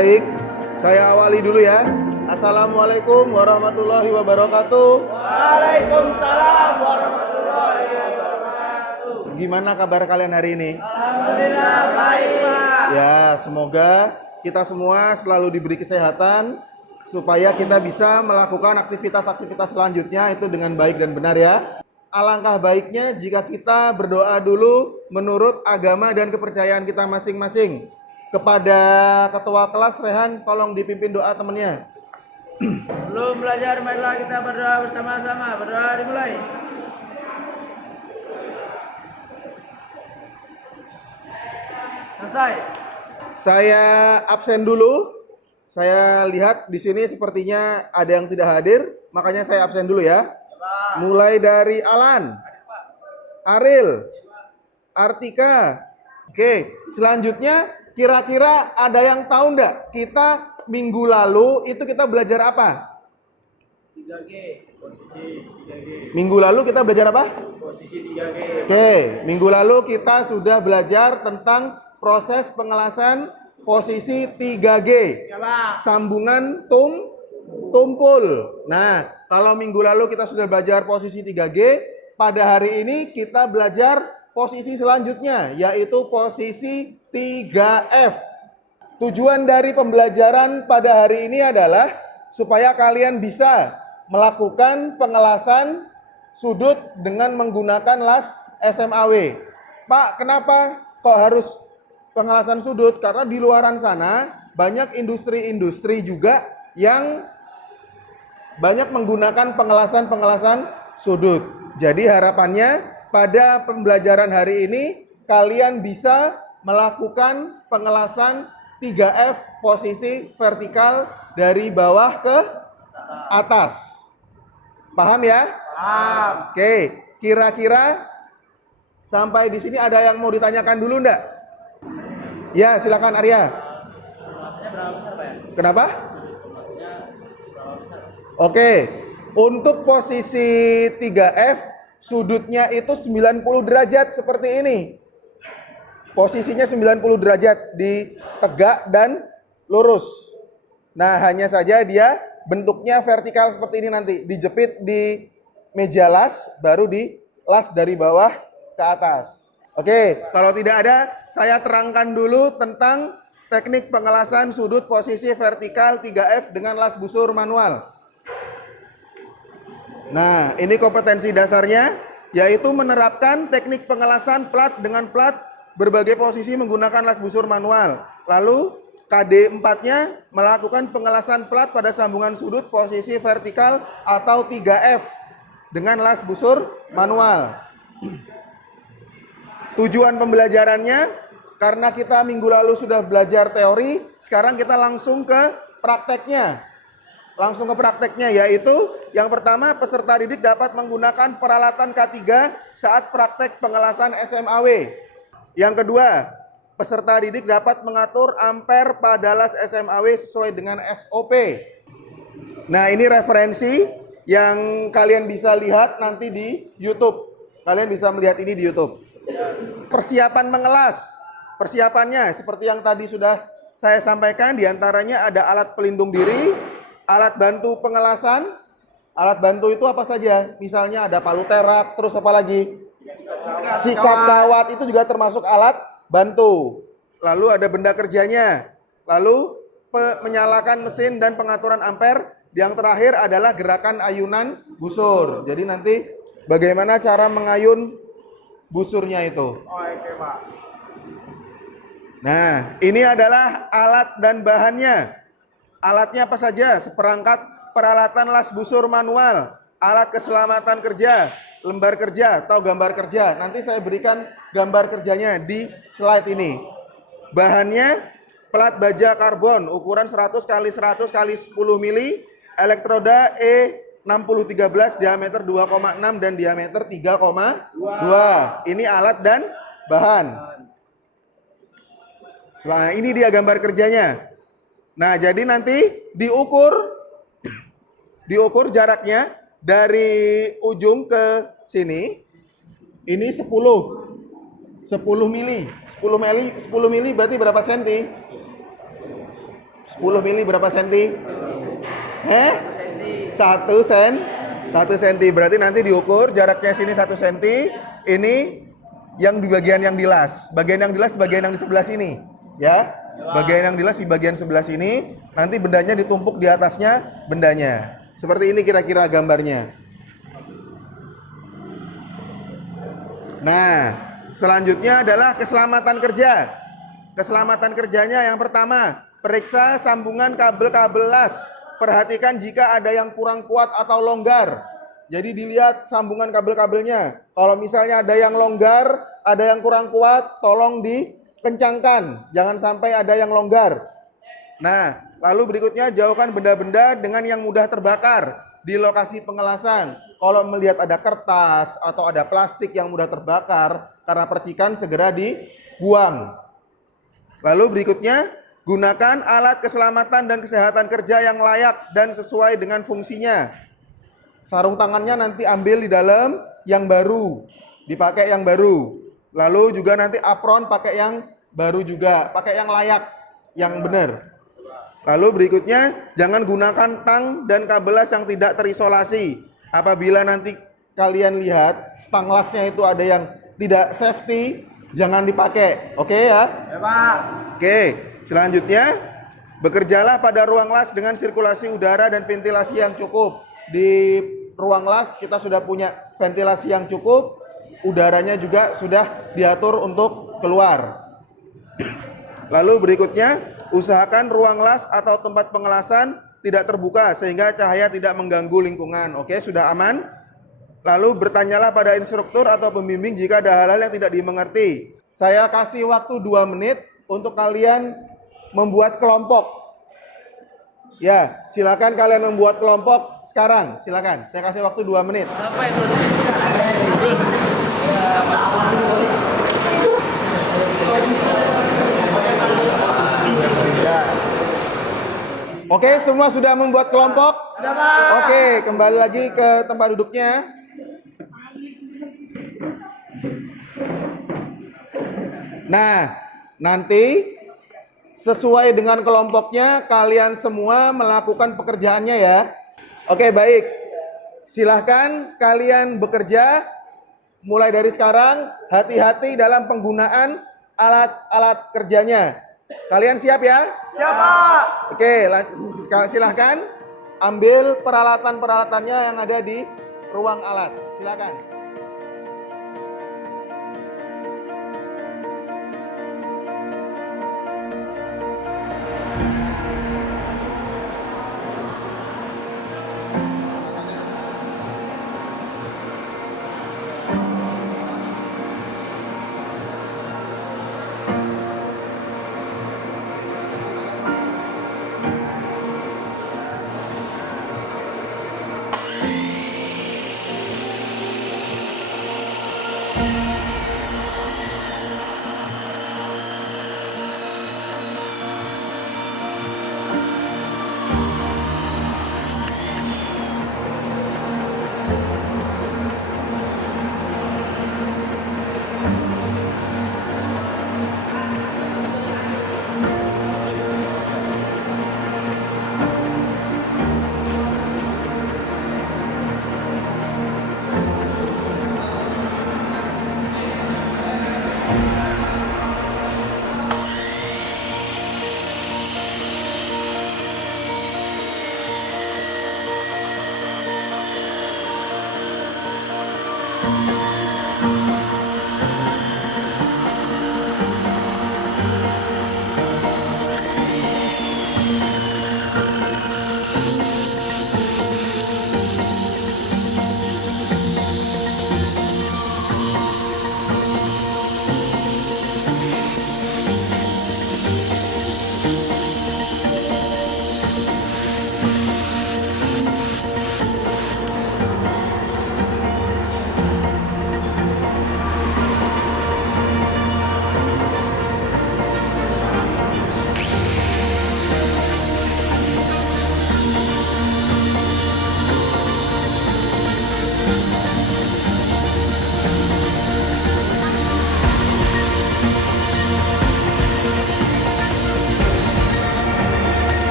Baik, saya awali dulu ya. Assalamualaikum warahmatullahi wabarakatuh. Waalaikumsalam warahmatullahi wabarakatuh. Gimana kabar kalian hari ini? Alhamdulillah baik. Ya, semoga kita semua selalu diberi kesehatan supaya kita bisa melakukan aktivitas-aktivitas selanjutnya itu dengan baik dan benar ya. Alangkah baiknya jika kita berdoa dulu menurut agama dan kepercayaan kita masing-masing. Kepada ketua kelas, Rehan, tolong dipimpin doa temennya. Sebelum belajar, marilah kita berdoa bersama-sama. Berdoa dimulai. Selesai. Saya absen dulu. Saya lihat di sini sepertinya ada yang tidak hadir, makanya saya absen dulu ya. Mulai dari Alan, Aril, Artika. Oke, selanjutnya kira-kira ada yang tahu enggak? Kita minggu lalu itu kita belajar apa? 3G, posisi 3G. Minggu lalu kita belajar apa? Posisi 3G. Oke, minggu lalu kita sudah belajar tentang proses pengelasan posisi 3G. Ya, Pak. Sambungan tumpul. Nah, kalau minggu lalu kita sudah belajar posisi 3G, pada hari ini kita belajar posisi selanjutnya, yaitu posisi 3F. Tujuan dari pembelajaran pada hari ini adalah supaya kalian bisa melakukan pengelasan sudut dengan menggunakan las SMAW. Pak, kenapa kok harus pengelasan sudut? Karena di luaran sana banyak industri-industri juga yang banyak menggunakan pengelasan sudut. Jadi harapannya pada pembelajaran hari ini kalian bisa melakukan pengelasan 3F posisi vertikal dari bawah ke atas. Paham ya? Paham. Oke, kira-kira sampai di sini ada yang mau ditanyakan dulu enggak? Ya, silakan Arya. Informasinya berapa besar, Pak ya? Kenapa? Informasinya berapa besar? Oke, untuk posisi 3F sudutnya itu 90 derajat seperti ini. Posisinya 90 derajat di tegak dan lurus. Nah, hanya saja dia bentuknya vertikal seperti ini nanti. Dijepit di meja las, baru dilas dari bawah ke atas. Oke, kalau tidak ada, saya terangkan dulu tentang teknik pengelasan sudut posisi vertikal 3F dengan las busur manual. Nah, ini kompetensi dasarnya, yaitu menerapkan teknik pengelasan plat dengan plat berbagai posisi menggunakan las busur manual. Lalu KD4-nya melakukan pengelasan plat pada sambungan sudut posisi vertikal atau 3F dengan las busur manual. Tujuan pembelajarannya, karena kita minggu lalu sudah belajar teori, sekarang kita langsung ke prakteknya. Yaitu yang pertama, peserta didik dapat menggunakan peralatan K3 saat praktek pengelasan SMAW. Yang kedua, peserta didik dapat mengatur ampere pada las SMAW sesuai dengan SOP. Nah, ini referensi yang kalian bisa lihat nanti di YouTube. Kalian bisa melihat ini di YouTube. Persiapan mengelas. Persiapannya seperti yang tadi sudah saya sampaikan, diantaranya ada alat pelindung diri, alat bantu pengelasan. Alat bantu itu apa saja? Misalnya ada palu terak, terus apa lagi? Sikat kawat itu juga termasuk alat bantu. Lalu ada benda kerjanya. Lalu menyalakan mesin dan pengaturan ampere. Yang terakhir adalah gerakan ayunan busur. Jadi nanti bagaimana cara mengayun busurnya itu. Oke, Pak. Nah, ini adalah alat dan bahannya. Alatnya apa saja? Seperangkat peralatan las busur manual, alat keselamatan kerja, lembar kerja atau gambar kerja. Nanti saya berikan gambar kerjanya di slide ini. Bahannya plat baja karbon ukuran 100 x 100 x 10 mili, elektroda E6013 diameter 2,6 dan diameter 3,2. Ini alat dan bahan. Setelah ini dia gambar kerjanya. Nah, jadi nanti diukur jaraknya dari ujung ke sini. Ini 10 mili. 10 mili berarti berapa senti? 10 mili berapa senti? 1 sen. 1 senti. Berarti nanti diukur jaraknya sini 1 senti. Ini yang di bagian yang dilas. Bagian yang dilas bagian yang di sebelah sini. Ya. Bagian yang dilas di bagian sebelah sini. Nanti bendanya ditumpuk di atasnya bendanya. Seperti ini kira-kira gambarnya. Nah, selanjutnya adalah keselamatan kerja. Keselamatan kerjanya yang pertama, periksa sambungan kabel-kabel las. Perhatikan jika ada yang kurang kuat atau longgar. Jadi dilihat sambungan kabel-kabelnya. Kalau misalnya ada yang longgar, ada yang kurang kuat, tolong dikencangkan. Jangan sampai ada yang longgar. Nah, lalu berikutnya jauhkan benda-benda dengan yang mudah terbakar di lokasi pengelasan. Kalau melihat ada kertas atau ada plastik yang mudah terbakar karena percikan, segera dibuang. Lalu berikutnya, gunakan alat keselamatan dan kesehatan kerja yang layak dan sesuai dengan fungsinya. Sarung tangannya nanti ambil di dalam yang baru, dipakai yang baru. Lalu juga nanti apron pakai yang baru juga, pakai yang layak, yang benar. Lalu berikutnya, jangan gunakan tang dan kabel las yang tidak terisolasi. Apabila nanti kalian lihat stang lasnya itu ada yang tidak safety, jangan dipakai. Oke ya? Ya Pak. Oke, selanjutnya bekerjalah pada ruang las dengan sirkulasi udara dan ventilasi yang cukup. Di ruang las kita sudah punya ventilasi yang cukup, udaranya juga sudah diatur untuk keluar. Lalu berikutnya, usahakan ruang las atau tempat pengelasan tidak terbuka sehingga cahaya tidak mengganggu lingkungan. Oke, sudah aman? Lalu bertanyalah pada instruktur atau pembimbing jika ada hal-hal yang tidak dimengerti. Saya kasih waktu 2 menit untuk kalian membuat kelompok. Ya, silakan kalian membuat kelompok sekarang. Silakan. Saya kasih waktu 2 menit. Sampai dulu. Ya. Oke, semua sudah membuat kelompok? Sudah Pak. Oke, kembali lagi ke tempat duduknya. Nah, nanti sesuai dengan kelompoknya kalian semua melakukan pekerjaannya ya. Oke, baik. Silahkan kalian bekerja. Mulai dari sekarang, hati-hati dalam penggunaan alat-alat kerjanya. Kalian siap ya? Siap Pak. Oke, silahkan ambil peralatan-peralatannya yang ada di ruang alat. Silakan.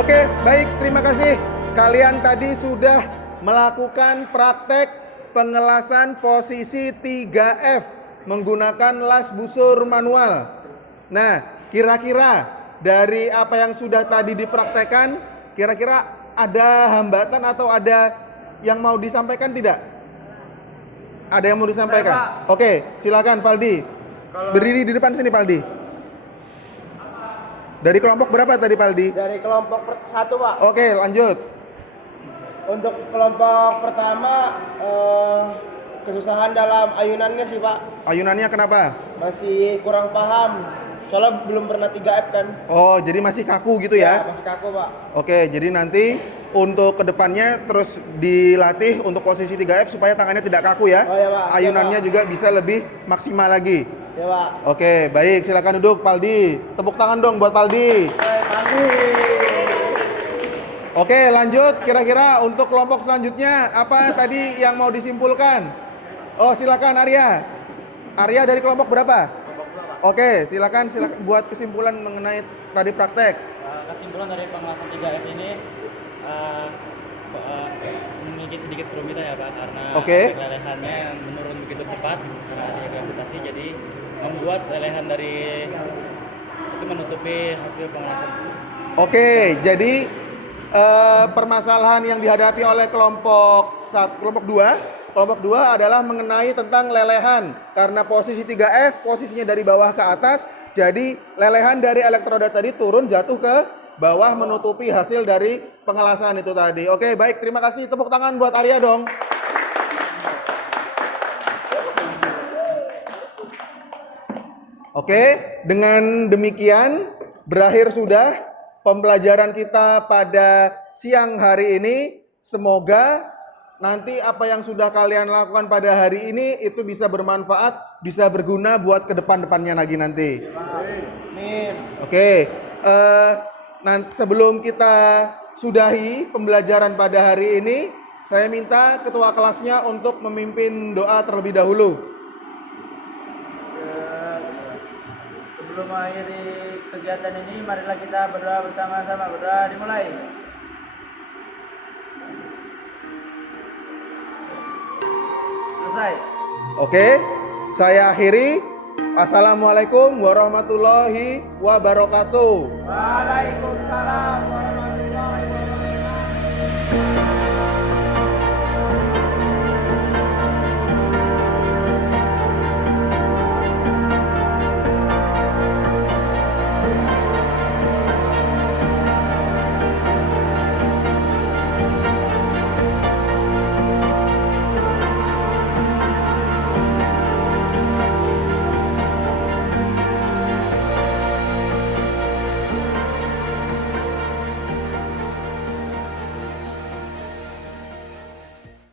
Oke, baik, terima kasih. Kalian tadi sudah melakukan praktek pengelasan posisi 3F menggunakan las busur manual. Nah, kira-kira dari apa yang sudah tadi dipraktekkan, kira-kira ada hambatan atau ada yang mau disampaikan tidak? Ada yang mau disampaikan? Oke, silakan Paldi. Berdiri di depan sini Paldi. Dari kelompok berapa tadi Paldi? Dari kelompok 1 Pak. Oke, lanjut. Untuk kelompok pertama kesusahan dalam ayunannya sih Pak. Ayunannya kenapa? Masih kurang paham. Soalnya belum pernah 3F kan. Oh, jadi masih kaku gitu ya? Masih kaku Pak. Oke, jadi nanti untuk kedepannya terus dilatih untuk posisi 3F supaya tangannya tidak kaku ya? Oh ya Pak. Ayunannya Ya, Pak. juga bisa lebih maksimal lagi. Ya Pak. Oke, baik, silakan duduk Paldi. Tepuk tangan dong buat Paldi. Oke, lanjut. Kira-kira untuk kelompok selanjutnya apa tadi yang mau disimpulkan? Oh, silakan Arya. Arya dari kelompok berapa? Oke, silakan buat kesimpulan mengenai tadi praktek. Kesimpulan dari pengelasan 3F ini memiliki sedikit kerumitan ya Pak, karena lelehannya yang menurun begitu cepat karena adanya gravitasi, jadi membuat lelehan dari itu menutupi hasil pengelasan. Oke, jadi permasalahan yang dihadapi oleh kelompok 2 adalah mengenai tentang lelehan. Karena posisi 3F posisinya dari bawah ke atas, jadi lelehan dari elektroda tadi turun jatuh ke bawah menutupi hasil dari pengelasan itu tadi. Oke, baik, terima kasih. Tepuk tangan buat Arya dong. Oke, dengan demikian berakhir sudah pembelajaran kita pada siang hari ini. Semoga nanti apa yang sudah kalian lakukan pada hari ini itu bisa bermanfaat, bisa berguna buat ke depan-depannya lagi nanti. Amin. Oke, nanti sebelum kita sudahi pembelajaran pada hari ini, saya minta ketua kelasnya untuk memimpin doa terlebih dahulu. Sebelum mengakhiri kegiatan ini, marilah kita berdoa bersama-sama. Berdoa dimulai. Selesai. Oke, saya akhiri. Assalamualaikum warahmatullahi wabarakatuh. Waalaikumsalam.